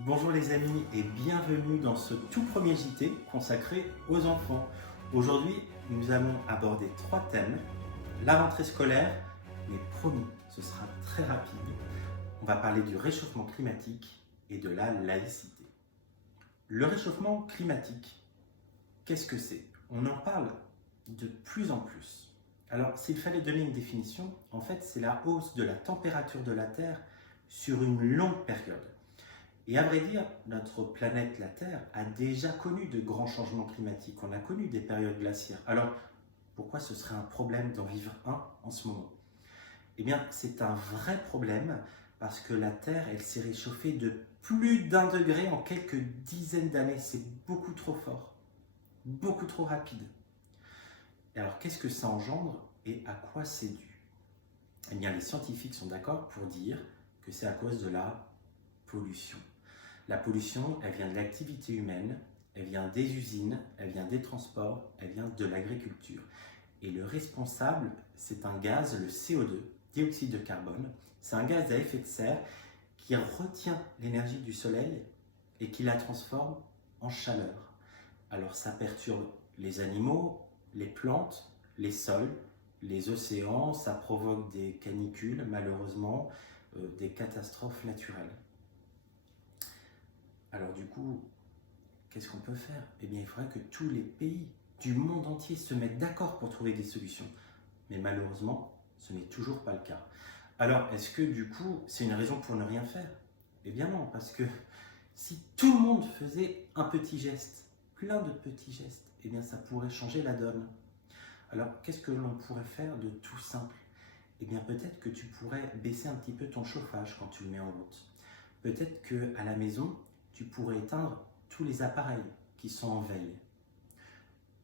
Bonjour les amis et bienvenue dans ce tout premier JT consacré aux enfants. Aujourd'hui, nous allons aborder 3 thèmes. La rentrée scolaire, mais promis, ce sera très rapide. On va parler du réchauffement climatique et de la laïcité. Le réchauffement climatique, qu'est-ce que c'est? On en parle de plus en plus. Alors, s'il fallait donner une définition, en fait, c'est la hausse de la température de la Terre sur une longue période. Et à vrai dire, notre planète, la Terre, a déjà connu de grands changements climatiques. On a connu des périodes glaciaires. Alors, pourquoi ce serait un problème d'en vivre un en ce moment? Eh bien, c'est un vrai problème parce que la Terre, elle s'est réchauffée de plus d'1 degré en quelques dizaines d'années. C'est beaucoup trop fort, beaucoup trop rapide. Et alors, qu'est-ce que ça engendre et à quoi c'est dû? Eh bien, les scientifiques sont d'accord pour dire que c'est à cause de la pollution. La pollution, elle vient de l'activité humaine, elle vient des usines, elle vient des transports, elle vient de l'agriculture. Et le responsable, c'est un gaz, le CO2, dioxyde de carbone. C'est un gaz à effet de serre qui retient l'énergie du soleil et qui la transforme en chaleur. Alors ça perturbe les animaux, les plantes, les sols, les océans, ça provoque des canicules, malheureusement, des catastrophes naturelles. Alors du coup, qu'est-ce qu'on peut faire? Eh bien, il faudrait que tous les pays du monde entier se mettent d'accord pour trouver des solutions. Mais malheureusement, ce n'est toujours pas le cas. Alors, est-ce que du coup, c'est une raison pour ne rien faire? Eh bien non, parce que si tout le monde faisait un petit geste, plein de petits gestes, eh bien ça pourrait changer la donne. Alors, qu'est-ce que l'on pourrait faire de tout simple? Eh bien, peut-être que tu pourrais baisser un petit peu ton chauffage quand tu le mets en route. Peut-être qu'à la maison, tu pourrais éteindre tous les appareils qui sont en veille.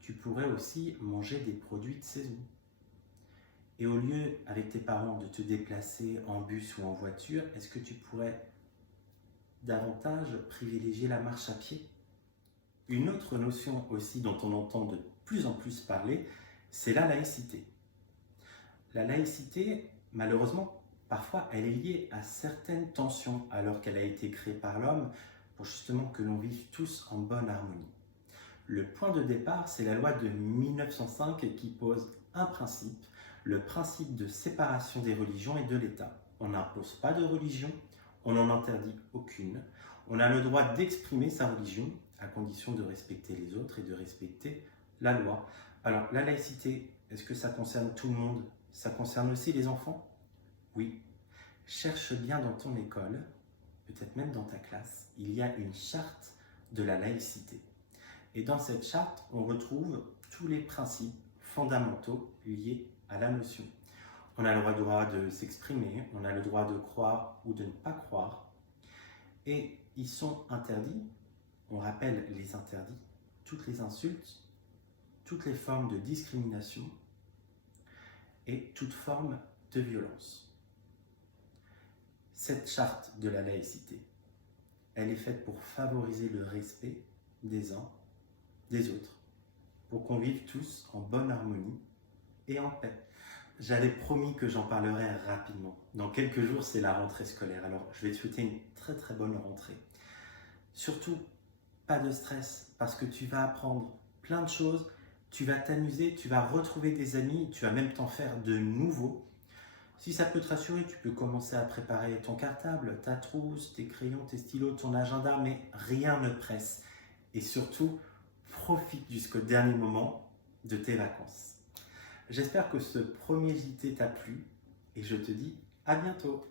Tu pourrais aussi manger des produits de saison. Et au lieu, avec tes parents, de te déplacer en bus ou en voiture, est-ce que tu pourrais davantage privilégier la marche à pied? Une autre notion aussi dont on entend de plus en plus parler, c'est la laïcité. La laïcité, malheureusement, parfois, elle est liée à certaines tensions alors qu'elle a été créée par l'homme pour justement que l'on vive tous en bonne harmonie. Le point de départ, c'est la loi de 1905 qui pose un principe, le principe de séparation des religions et de l'État. On n'impose pas de religion, on n'en interdit aucune. On a le droit d'exprimer sa religion à condition de respecter les autres et de respecter la loi. Alors, la laïcité, est-ce que ça concerne tout le monde? Ça concerne aussi les enfants? Oui. Cherche bien dans ton école, peut-être même dans ta classe, il y a une charte de la laïcité. Et dans cette charte, on retrouve tous les principes fondamentaux liés à la notion. On a le droit de s'exprimer, on a le droit de croire ou de ne pas croire. Et ils sont interdits, on rappelle les interdits, toutes les insultes, toutes les formes de discrimination et toute forme de violence. Cette charte de la laïcité, elle est faite pour favoriser le respect des uns, des autres, pour qu'on vive tous en bonne harmonie et en paix. J'avais promis que j'en parlerais rapidement. Dans quelques jours, c'est la rentrée scolaire. Alors, je vais te souhaiter une très très bonne rentrée. Surtout, pas de stress, parce que tu vas apprendre plein de choses, tu vas t'amuser, tu vas retrouver des amis, tu vas même t'en faire de nouveaux. Si ça peut te rassurer, tu peux commencer à préparer ton cartable, ta trousse, tes crayons, tes stylos, ton agenda, mais rien ne presse. Et surtout, profite jusqu'au dernier moment de tes vacances. J'espère que ce premier JT t'a plu et je te dis à bientôt.